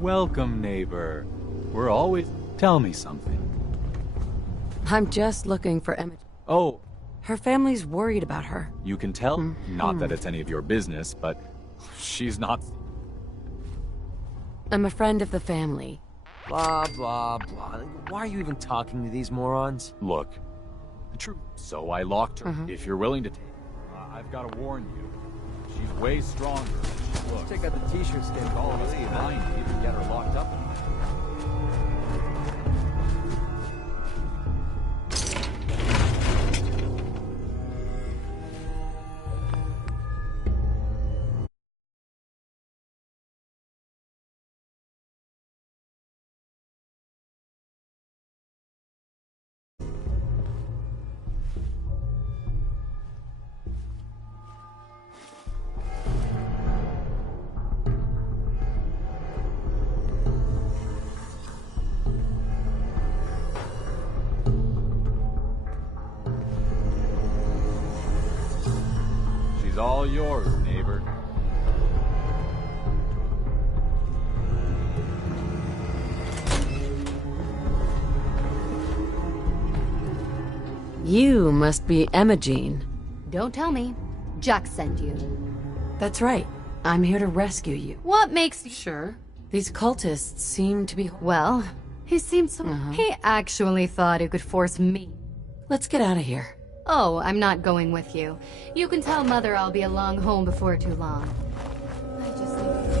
Welcome, neighbor. We're always... Tell me something. I'm just looking for Emma. Oh, Her family's worried about her. you can tell? Not that it's any of your business, but she's not... I'm a friend of the family. Blah, blah, blah. Why are you even talking to these morons? Look, true. So I locked her. If you're willing to take I've got to warn you. She's way stronger than she looks. Check out the t-shirt stand. All of us behind you to get her locked up in there. All yours, neighbor. You must be Emma Jean. Don't tell me. Jack sent you. That's right. I'm here to rescue you. What makes you... Sure. These cultists seem to be... Well, he seemed so... He actually thought he could force me. Let's get out of here. Oh, I'm not going with you. You can tell Mother I'll be along home before too long. I just need...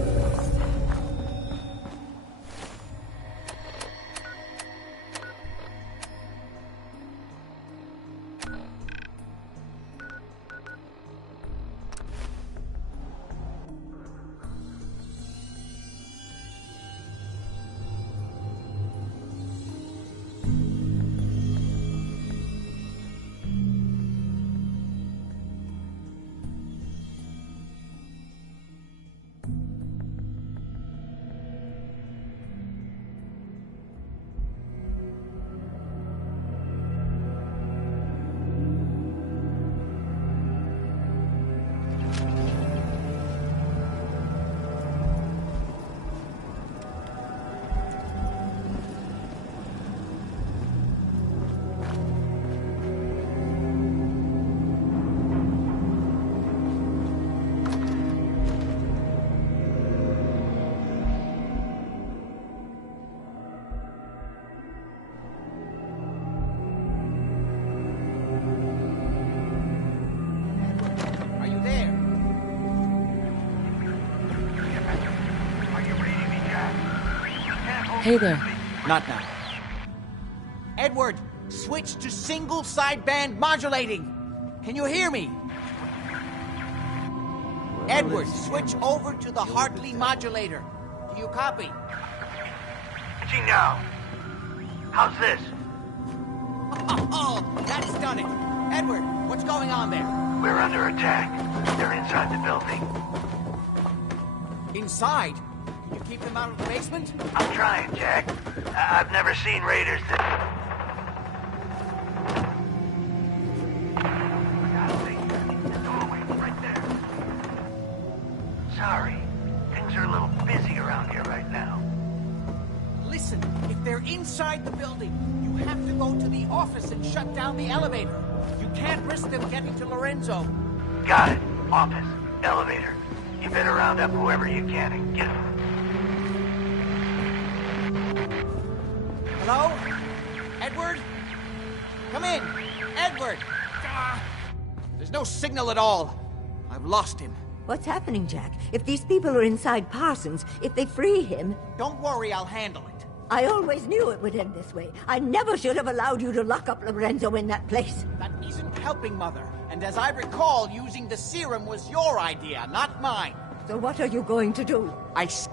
Hey there. Not now. Edward, switch to single sideband modulating. Can you hear me? Edward, switch over to the Hartley modulator. Do you copy? Switching now. How's this? Oh, that's done it. Edward, what's going on there? We're under attack. They're inside the building. Inside? Can you keep them out of the basement? I'm trying, Jack. I've never seen raiders that... For God's sake, the doorway right there. Sorry. Things are a little busy around here right now. Listen, if they're inside the building, you have to go to the office and shut down the elevator. You can't risk them getting to Lorenzo. Got it. Office. Elevator. You better round up whoever you can and get them. Hello? Edward? Come in. Edward! There's no signal at all. I've lost him. What's happening, Jack? If these people are inside Parsons, if they free him... Don't worry, I'll handle it. I always knew it would end this way. I never should have allowed you to lock up Lorenzo in that place. That isn't helping, Mother. And as I recall, using the serum was your idea, not mine. So what are you going to do?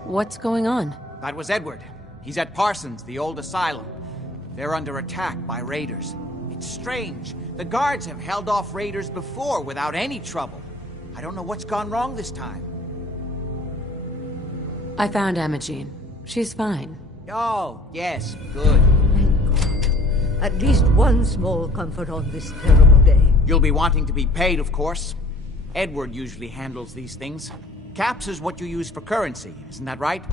What's going on? That was Edward. He's at Parsons, the old asylum. They're under attack by raiders. It's strange. The guards have held off raiders before without any trouble. I don't know what's gone wrong this time. I found Imogene. She's fine. Oh, yes, good. Thank God. At least one small comfort on this terrible day. You'll be wanting to be paid, of course. Edward usually handles these things. Caps is what you use for currency, isn't that right?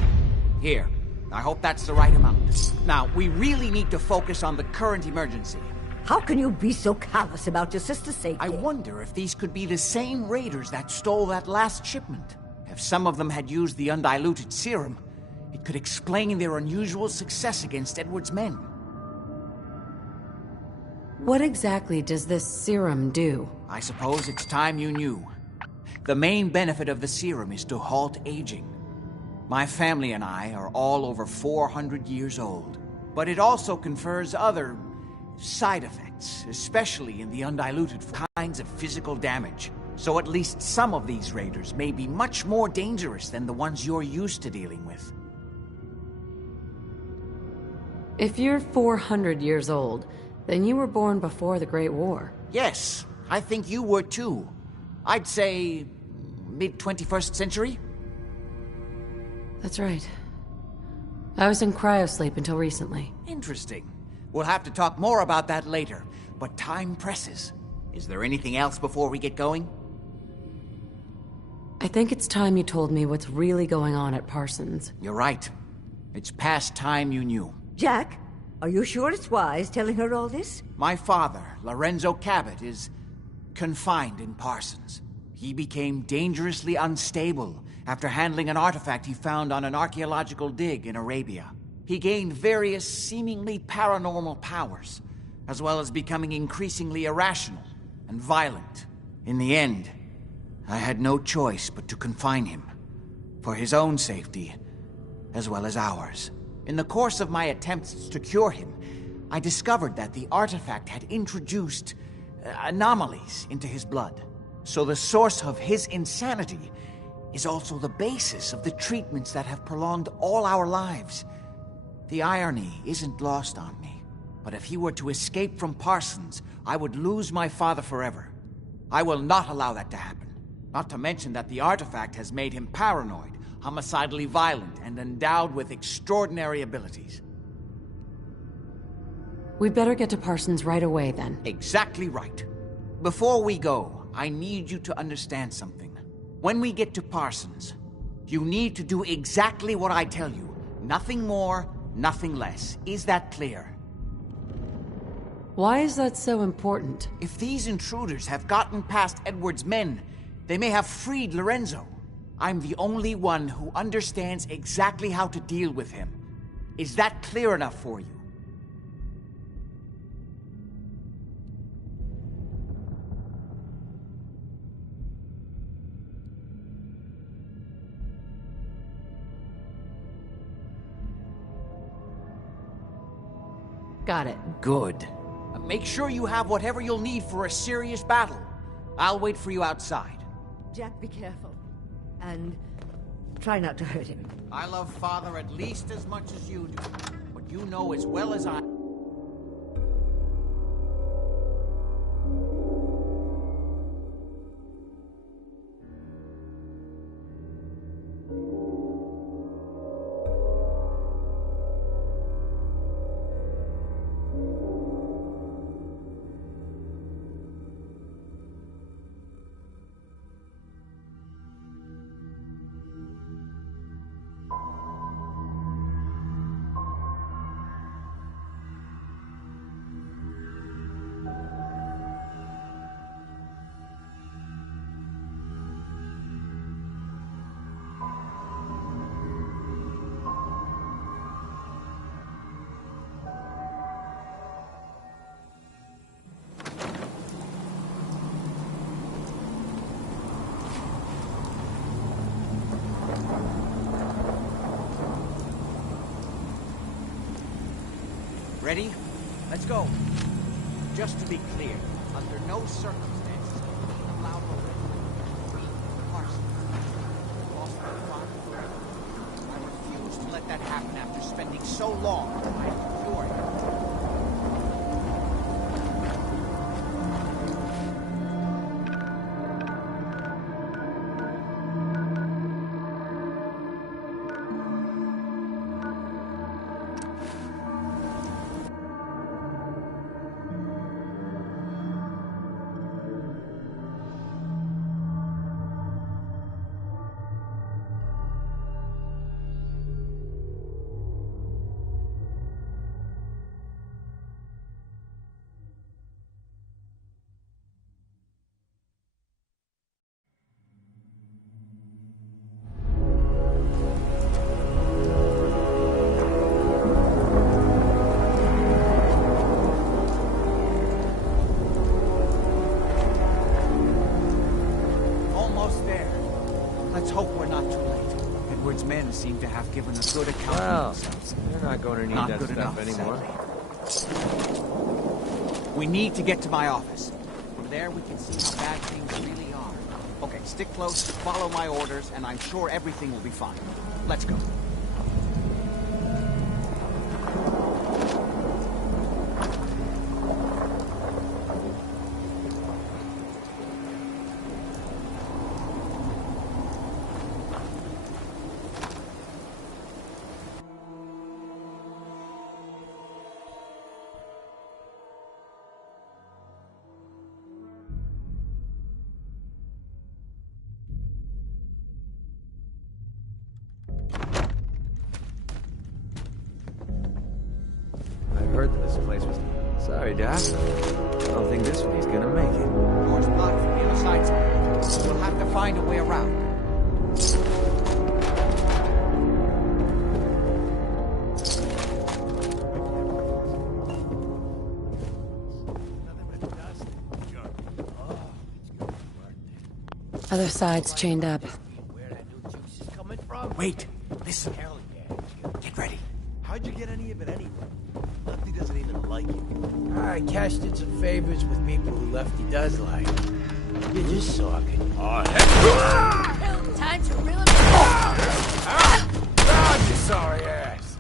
Here. I hope that's the right amount. Now, we really need to focus on the current emergency. How can you be so callous about your sister's safety? I wonder if these could be the same raiders that stole that last shipment. If some of them had used the undiluted serum, it could explain their unusual success against Edward's men. What exactly does this serum do? I suppose it's time you knew. The main benefit of the serum is to halt aging. My family and I are all over 400 years old. But it also confers other side effects, especially in the undiluted kinds of physical damage. So at least some of these raiders may be much more dangerous than the ones you're used to dealing with. If you're 400 years old, then you were born before the Great War. Yes, I think you were too. I'd say mid-21st century? That's right. I was in cryosleep until recently. Interesting. We'll have to talk more about that later, but time presses. Is there anything else before we get going? I think it's time you told me what's really going on at Parsons. You're right. It's past time you knew. Jack, are you sure it's wise telling her all this? My father, Lorenzo Cabot, is confined in Parsons. He became dangerously unstable after handling an artifact he found on an archaeological dig in Arabia. He gained various seemingly paranormal powers, as well as becoming increasingly irrational and violent. In the end, I had no choice but to confine him, for his own safety, as well as ours. In the course of my attempts to cure him, I discovered that the artifact had introduced anomalies into his blood. So the source of his insanity is also the basis of the treatments that have prolonged all our lives. The irony isn't lost on me, but if he were to escape from Parsons, I would lose my father forever. I will not allow that to happen. Not to mention that the artifact has made him paranoid, homicidally violent, and endowed with extraordinary abilities. We'd better get to Parsons right away, then. Exactly right. Before we go, I need you to understand something. When we get to Parsons, you need to do exactly what I tell you. Nothing more, nothing less. Is that clear? Why is that so important? If these intruders have gotten past Edward's men, they may have freed Lorenzo. I'm the only one who understands exactly how to deal with him. Is that clear enough for you? Got it. Good. Make sure you have whatever you'll need for a serious battle. I'll wait for you outside. Jack, be careful. And try not to hurt him. I love Father at least as much as you do. But you know as well as I... Ready? Let's go. Just to be clear, under no circumstances can we allow Lorenzo free from Carson. Lost my father forever. I refuse to let that happen after spending so long trying to cure him. Seem to have given a good account of themselves. They're not going to need that stuff anymore. Sadly. We need to get to my office. From there, we can see how bad things really are. Okay, stick close, follow my orders, and I'm sure everything will be fine. Let's go. Sorry, Doc. I don't think this one's gonna make it. Door's blocked from the other side. We'll have to find a way around. Other side's chained up. Wait, listen. Get ready. How'd you get any of it anyway? Lefty doesn't even like you. I cashed in some favors with people who Lefty does like. You're just talking. Oh, heck. Time to reel him Ah, you sorry ass.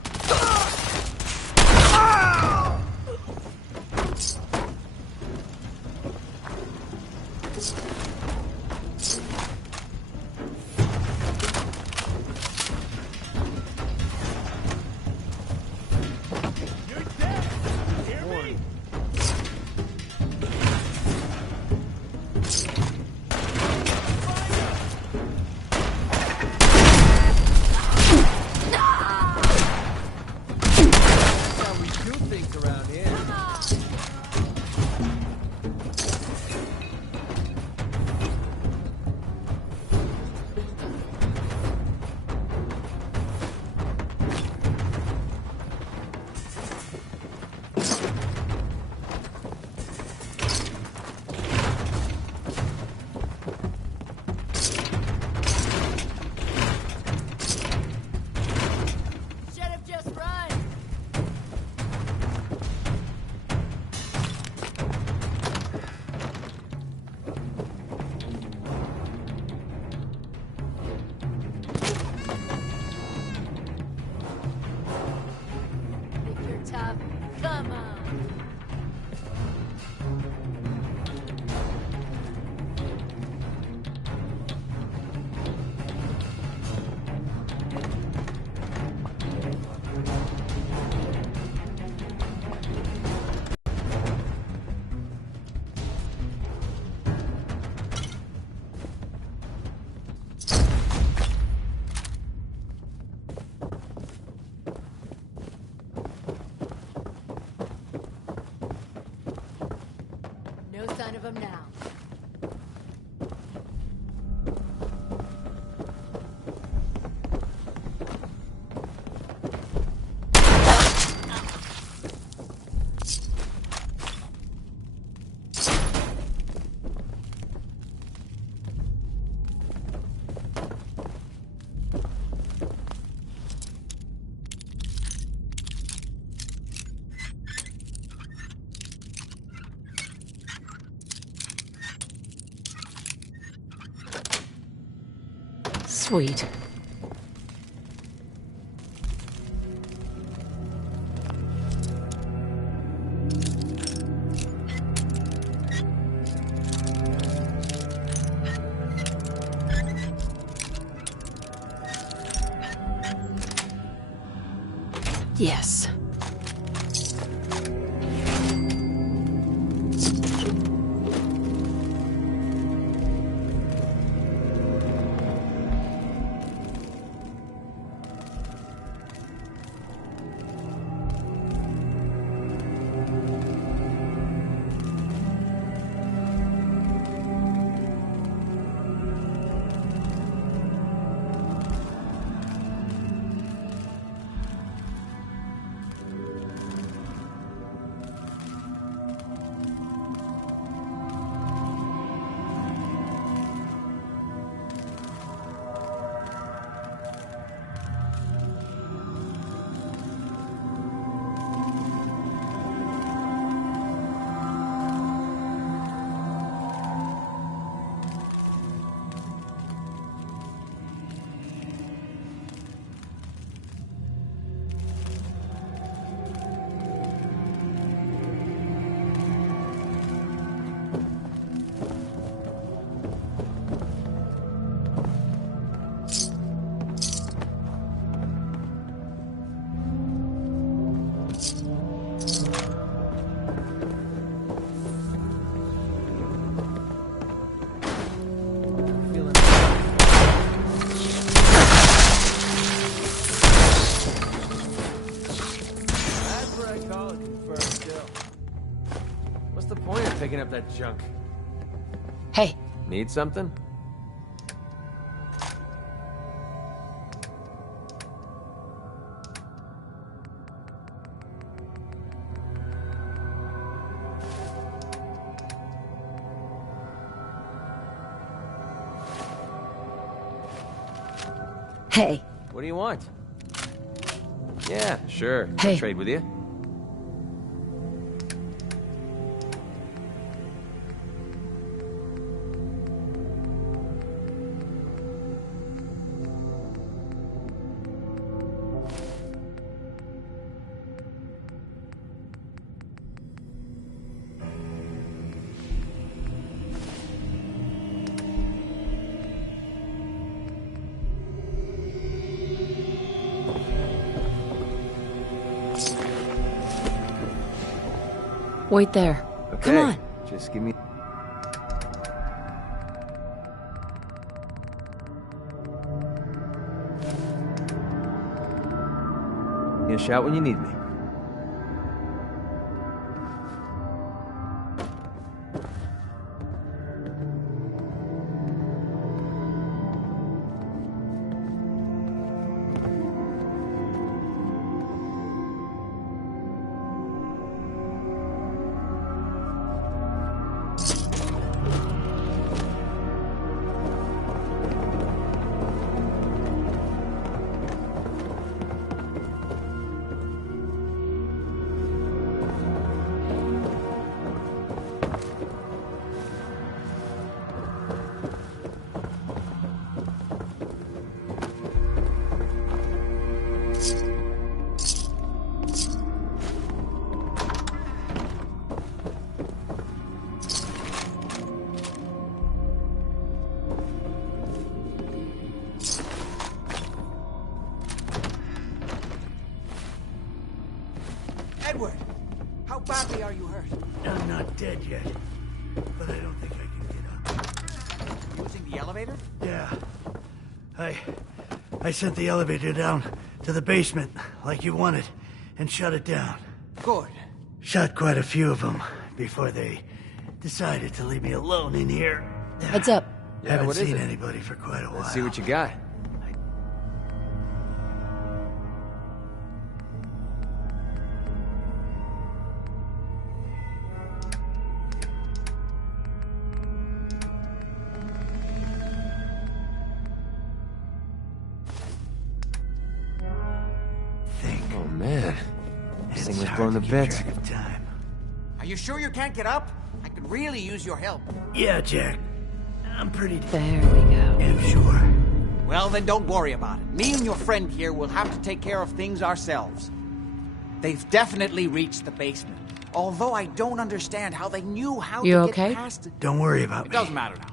of him now. Sweet. Yes. Picking up that junk. Hey. Need something? Hey. What do you want? Yeah, sure. Hey. Trade with you. Wait there. Okay. Come on. Just give me... Give me a shout when you need me. Edward! How badly are you hurt? I'm not dead yet, but I don't think I can get up. Using the elevator? Yeah. I sent the elevator down to the basement, like you wanted, and shut it down. Good. Shot quite a few of them before they decided to leave me alone in here. Heads up. Yeah, Haven't what is seen it? anybody for quite a while. Let's see what you got. Oh man, this thing was blown to bits. Track of time. Are you sure you can't get up? I could really use your help. Yeah, Jack. I'm pretty There we go. damn sure. Well, then don't worry about it. Me and your friend here will have to take care of things ourselves. They've definitely reached the basement. Although I don't understand how they knew how You to okay? get past it. Don't worry about It me. doesn't matter now.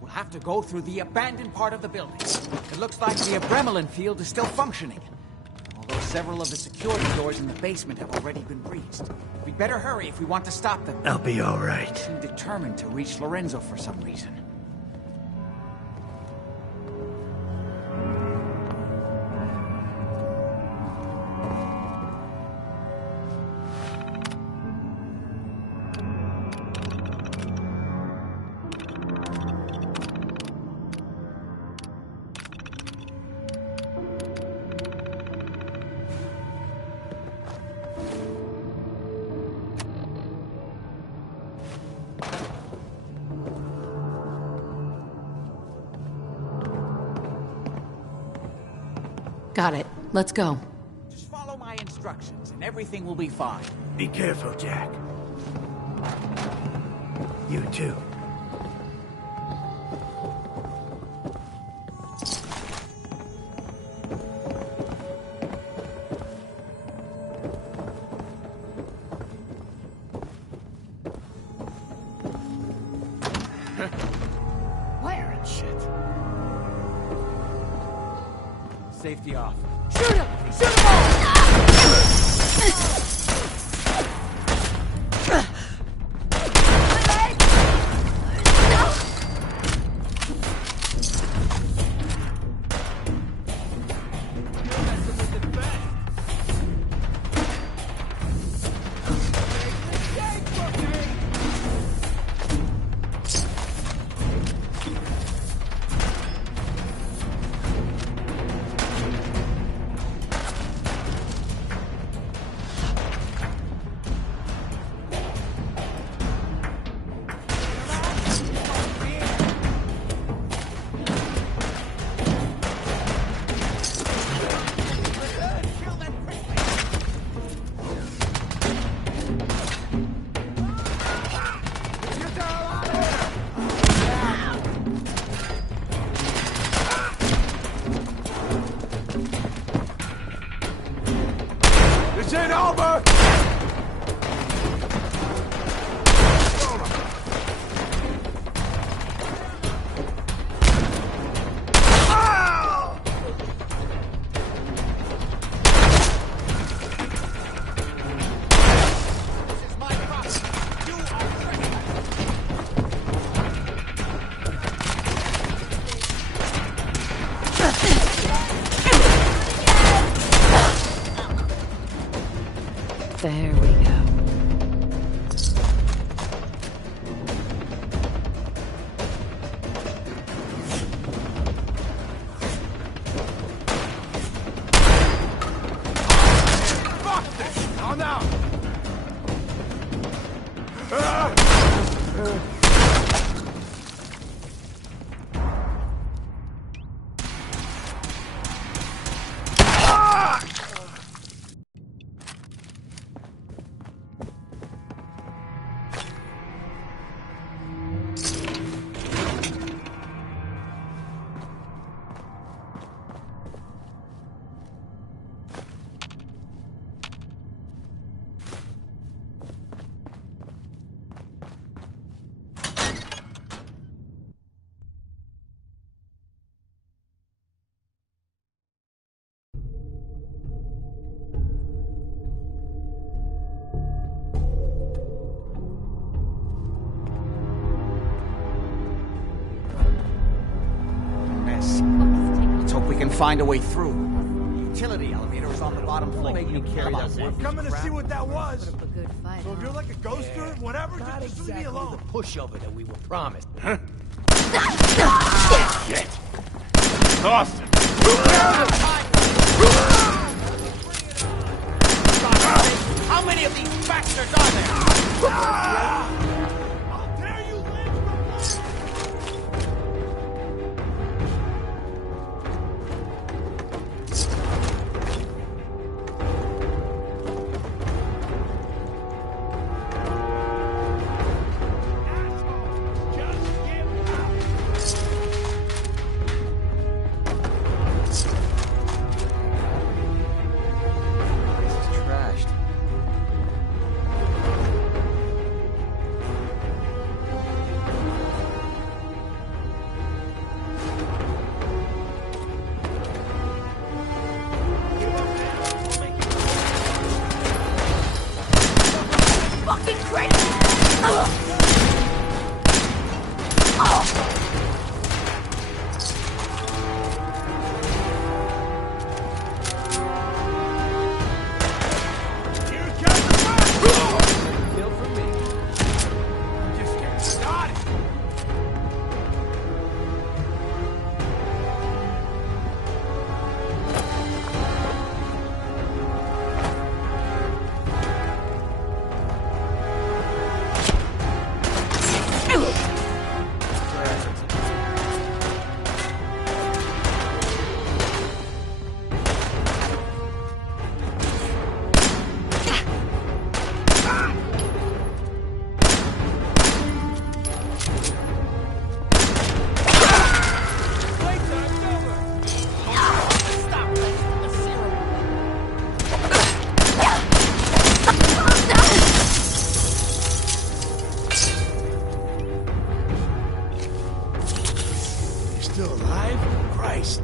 We'll have to go through the abandoned part of the building. It looks like the Adrenaline field is still functioning. Although several of the security doors in the basement have already been breached. We'd better hurry if we want to stop them. I'll be all right. They seem determined to reach Lorenzo for some reason. Got it. Let's go. Just follow my instructions and everything will be fine. Be careful, Jack. You too. Where and shit? Safety off. Shoot him! Shoot him all! This ain't over! There we go. Fuck this! I'm out! Mess. Let's hope we can find a way through. utility elevator is on the bottom floor. Make me carry that worthless Coming to crap. see what that was. Put up a good fight. So if you're like a ghoster, whatever, Not just leave me exactly alone. the pushover that we were promised. Shit! Austin! How many of these bastards are there? How dare you live This is trashed. Fucking crazy! Kill for me. just getting started. You're still alive? Christ.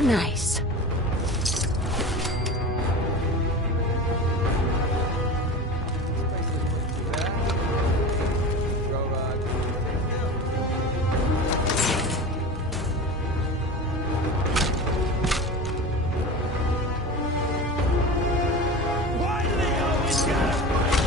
Nice. Throw rod. Why do they always gotta fight?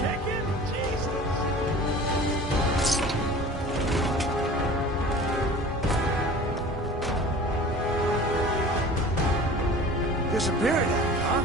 Chicken? Jesus. Disappeared, huh?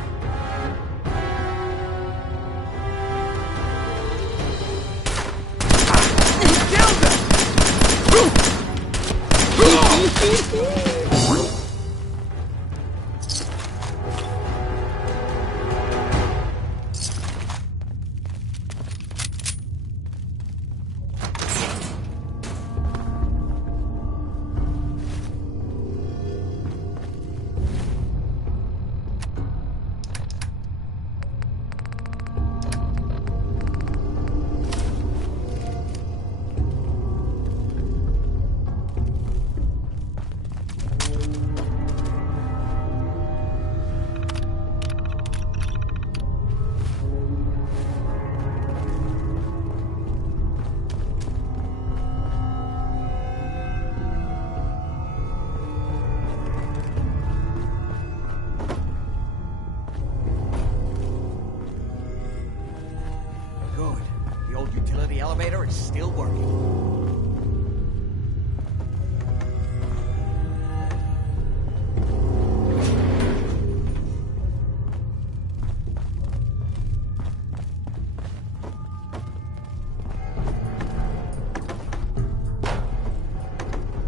Good. The old utility elevator is still working.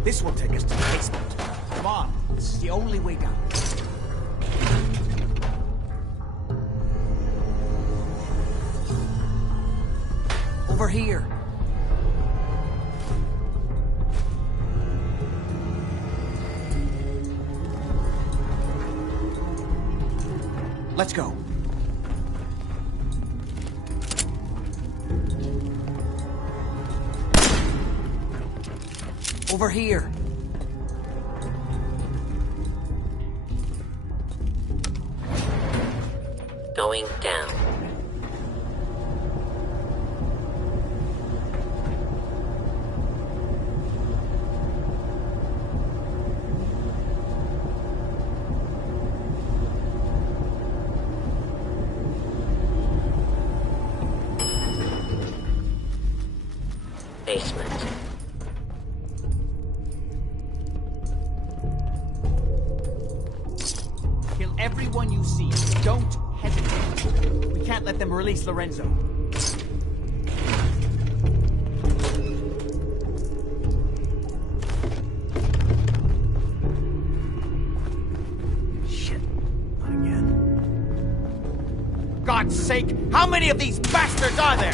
This will take us to the basement. Come on, this is the only way down. Over here. Let's go. Over here. Going down. Basement. Kill everyone you see. Don't hesitate. We can't let them release Lorenzo. Shit. Not again. God's sake, how many of these bastards are there?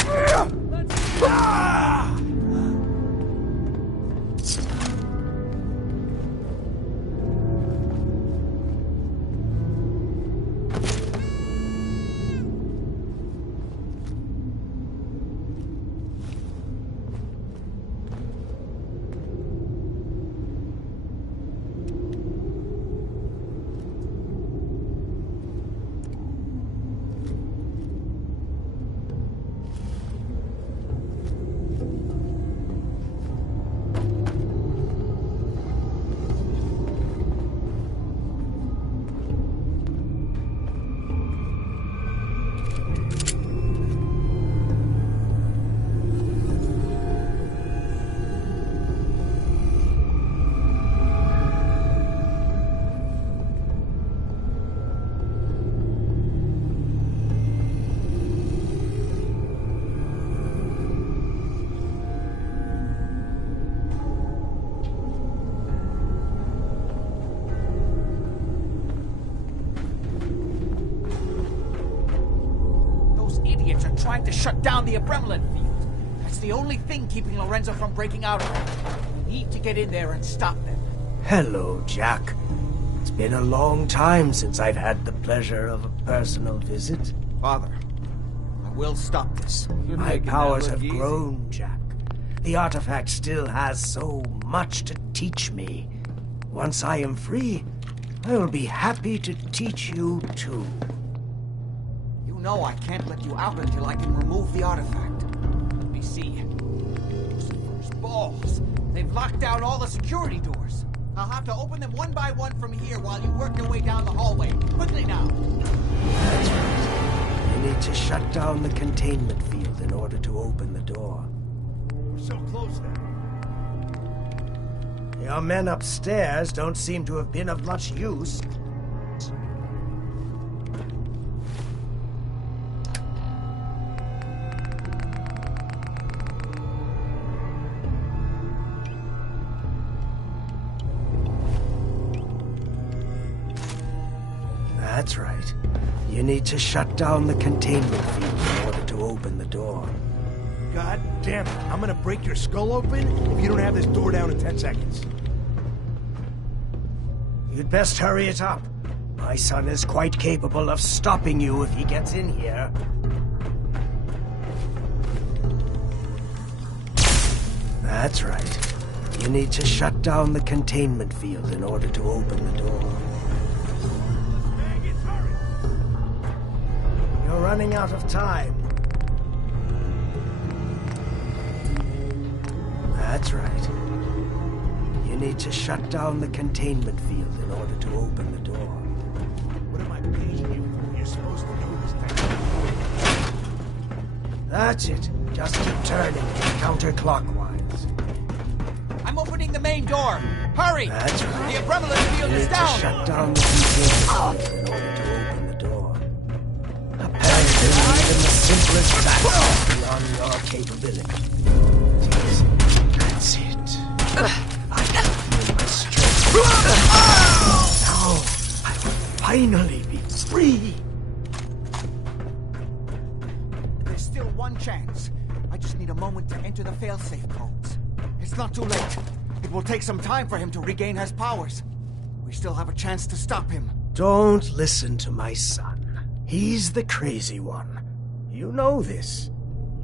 Idiots are trying to shut down the Abremlin field. That's the only thing keeping Lorenzo from breaking out of it. We need to get in there and stop them. Hello, Jack. It's been a long time since I've had the pleasure of a personal visit. Father, I will stop this. My powers have grown, Jack. The artifact still has so much to teach me. Once I am free, I will be happy to teach you too. You know I can't let you out until I can remove the artifact. Let me see. Lucifer's balls. They've locked down all the security doors. I'll have to open them one by one from here while you work your way down the hallway. Quickly now. That's right. You need to shut down the containment field in order to open the door. We're so close now. Your men upstairs don't seem to have been of much use. That's right. You need to shut down the containment field in order to open the door. God damn it. I'm gonna break your skull open if you don't have this door down in 10 seconds. You'd best hurry it up. My son is quite capable of stopping you if he gets in here. That's right. You need to shut down the containment field in order to open the door. You're running out of time. That's right. You need to shut down the containment field in order to open the door. What am I paying you for? You're supposed to do this thing. That's it. Just keep turning counterclockwise. I'm opening the main door. Hurry! That's right. The Abremlin field You is need to down. shut down the containment field in order to open the door. Apparently, even the simplest facts are beyond your capability. That's it. I can feel my strength. Now, I will finally be free. There's still one chance. I just need a moment to enter the failsafe codes. It's not too late. It will take some time for him to regain his powers. We still have a chance to stop him. Don't listen to my son. He's the crazy one. You know this.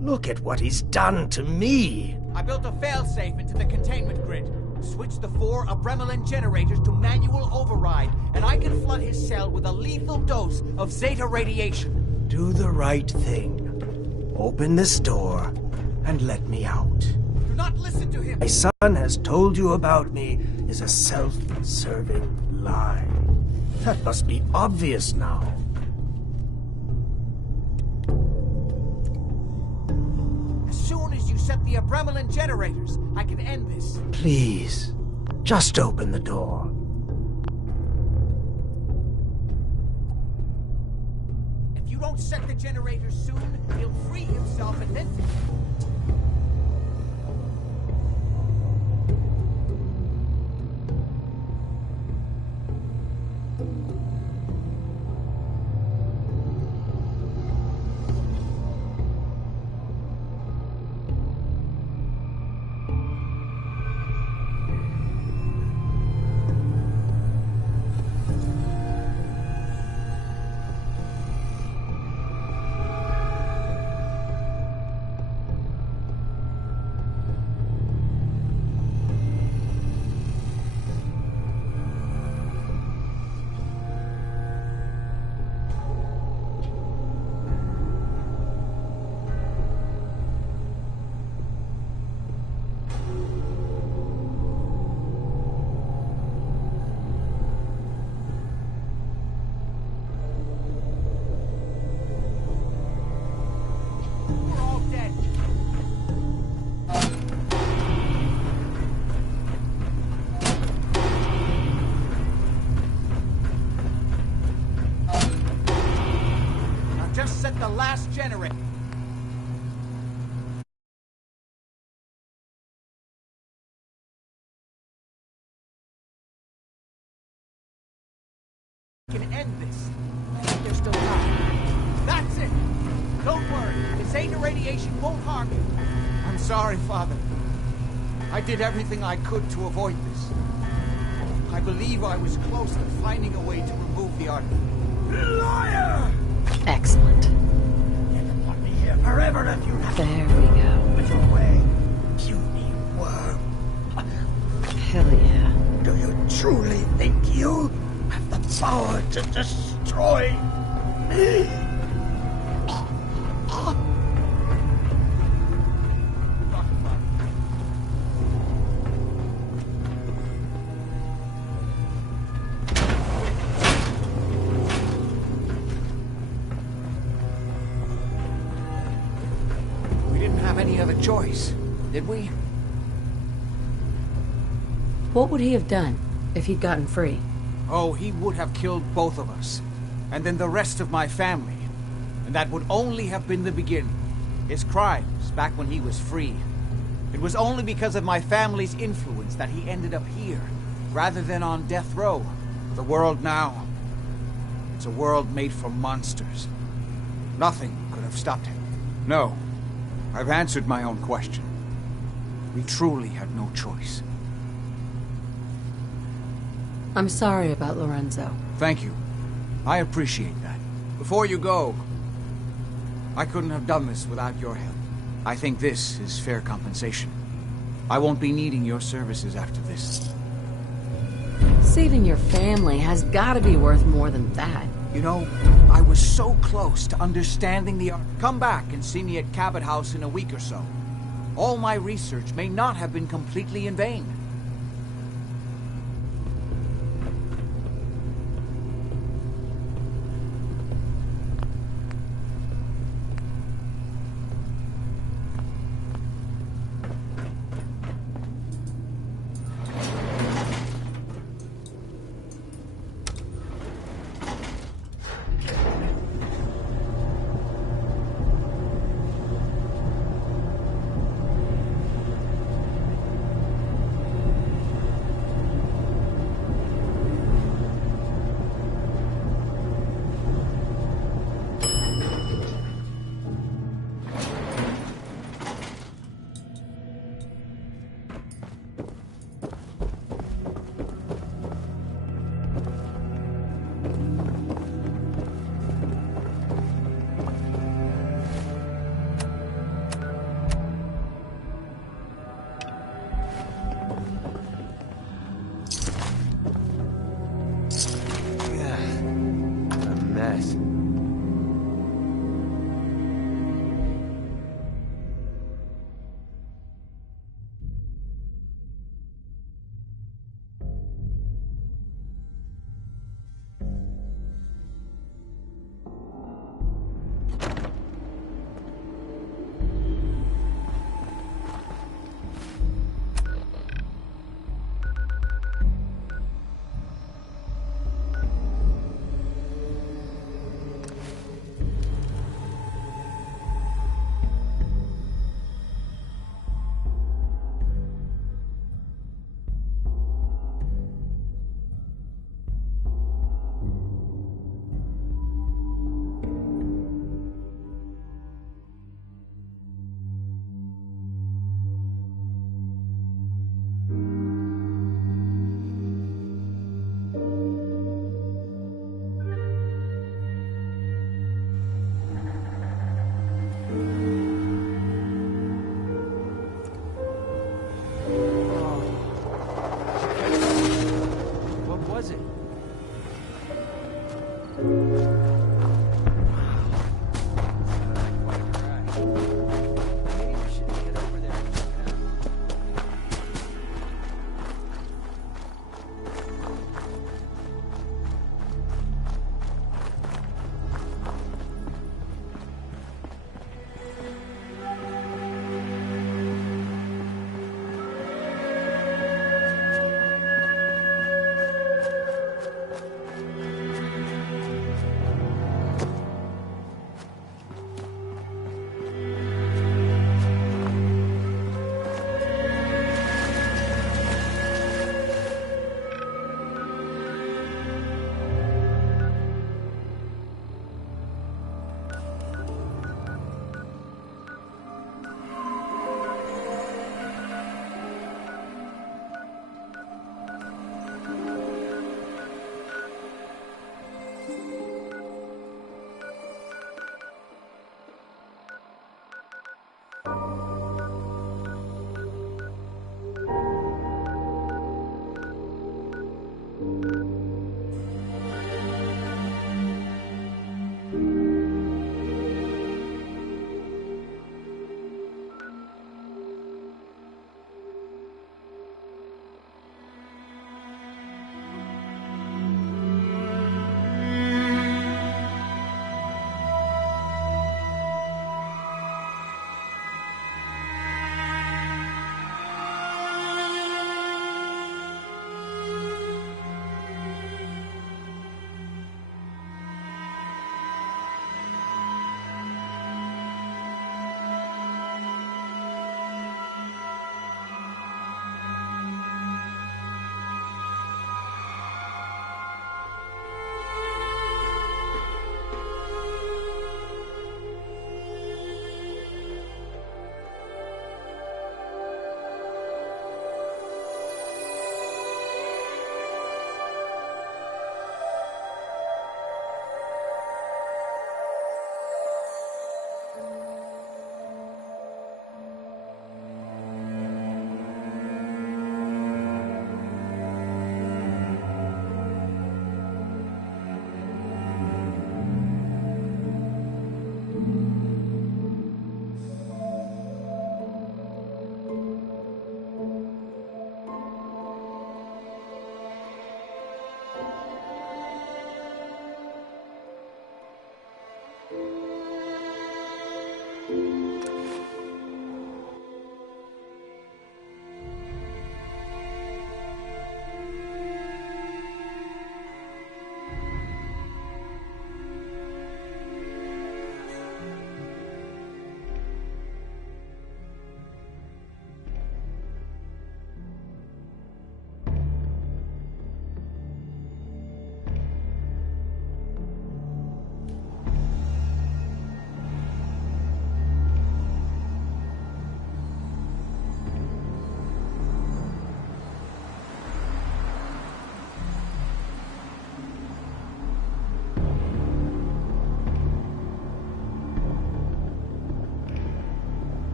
Look at what he's done to me. I built a failsafe into the containment grid. Switched the 4 Abremelin generators to manual override, and I can flood his cell with a lethal dose of Zeta radiation. Do the right thing. Open this door and let me out. Do not listen to him! My son has told you about me is a self-serving lie. That must be obvious now. As soon as you set the Abremelin generators, I can end this. Please, just open the door. If you don't set the generators soon, he'll free himself and then... Set the last generator. Can end this. I think there's still time. That's it. Don't worry. The Zeta radiation won't harm you. I'm sorry, Father. I did everything I could to avoid this. I believe I was close to finding a way to remove the artifact. Liar! Excellent. You can want me here forever if you have There we go. with your way. Puny worm. Hell yeah. Do you truly think you have the power to destroy me? Any other choice, did we? What would he have done if he'd gotten free? Oh, he would have killed both of us. And then the rest of my family. And that would only have been the beginning. His crimes back when he was free. It was only because of my family's influence that he ended up here, rather than on death row. The world now, it's a world made for monsters. Nothing could have stopped him. No. I've answered my own question. We truly had no choice. I'm sorry about Lorenzo. Thank you. I appreciate that. Before you go, I couldn't have done this without your help. I think this is fair compensation. I won't be needing your services after this. Saving your family has got to be worth more than that. You know, I was so close to understanding the art. Come back and see me at Cabot House in a week or so. All my research may not have been completely in vain.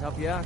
Help you out?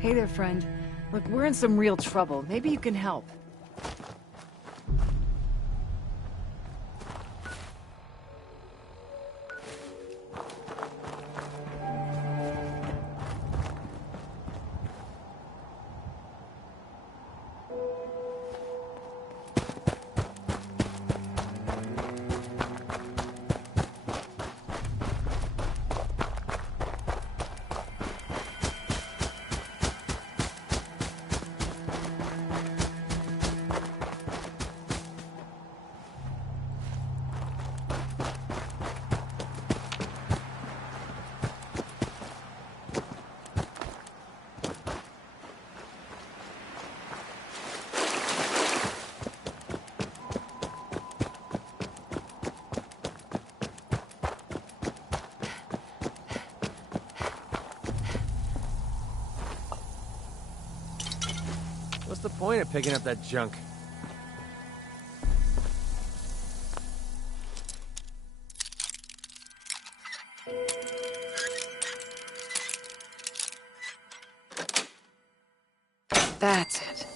Hey there, friend. Look, we're in some real trouble. Maybe you can help. What's the point of picking up that junk? That's it.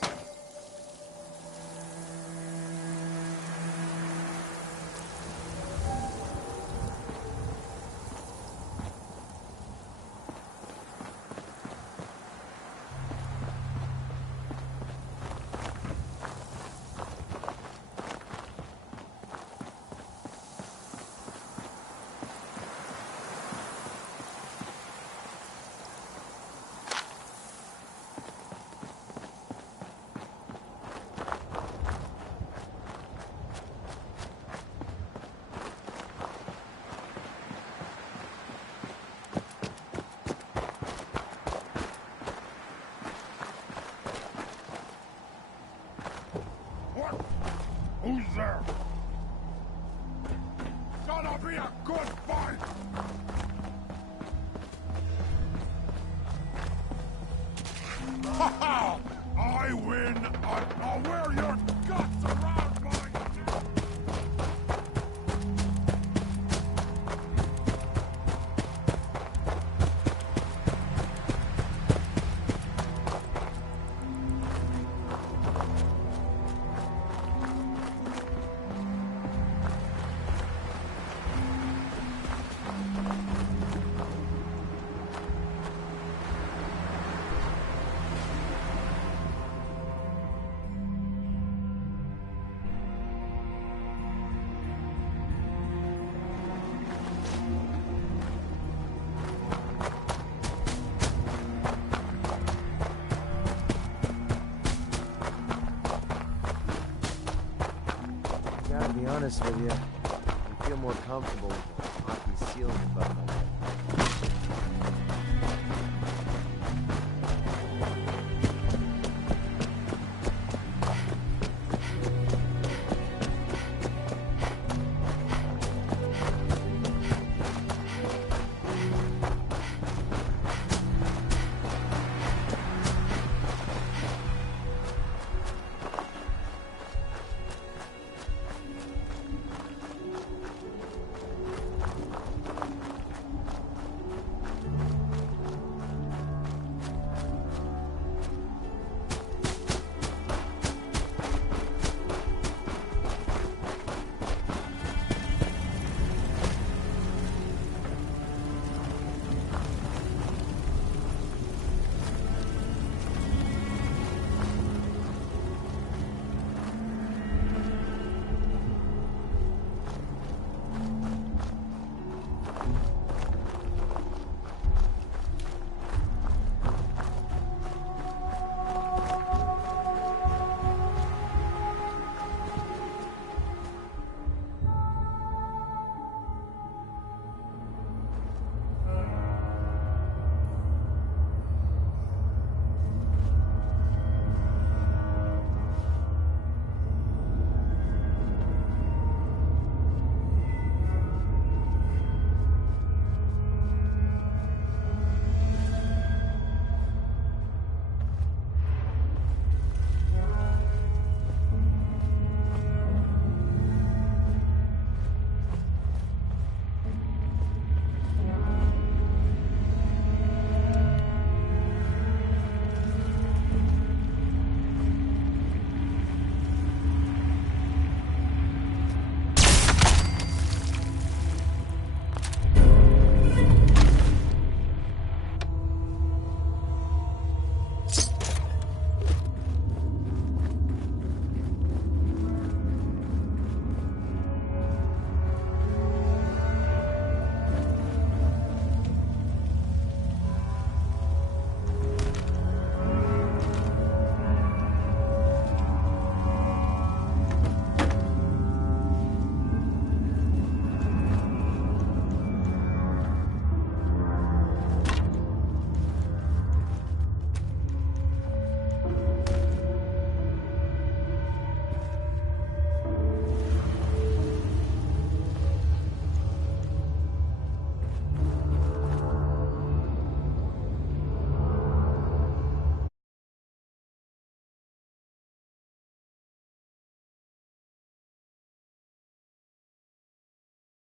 there! Gonna be a good fight! Ha ha! I win! I'll wear your guts around my neck! Gotta be honest with you, I feel more comfortable with the hockey ceiling above my head.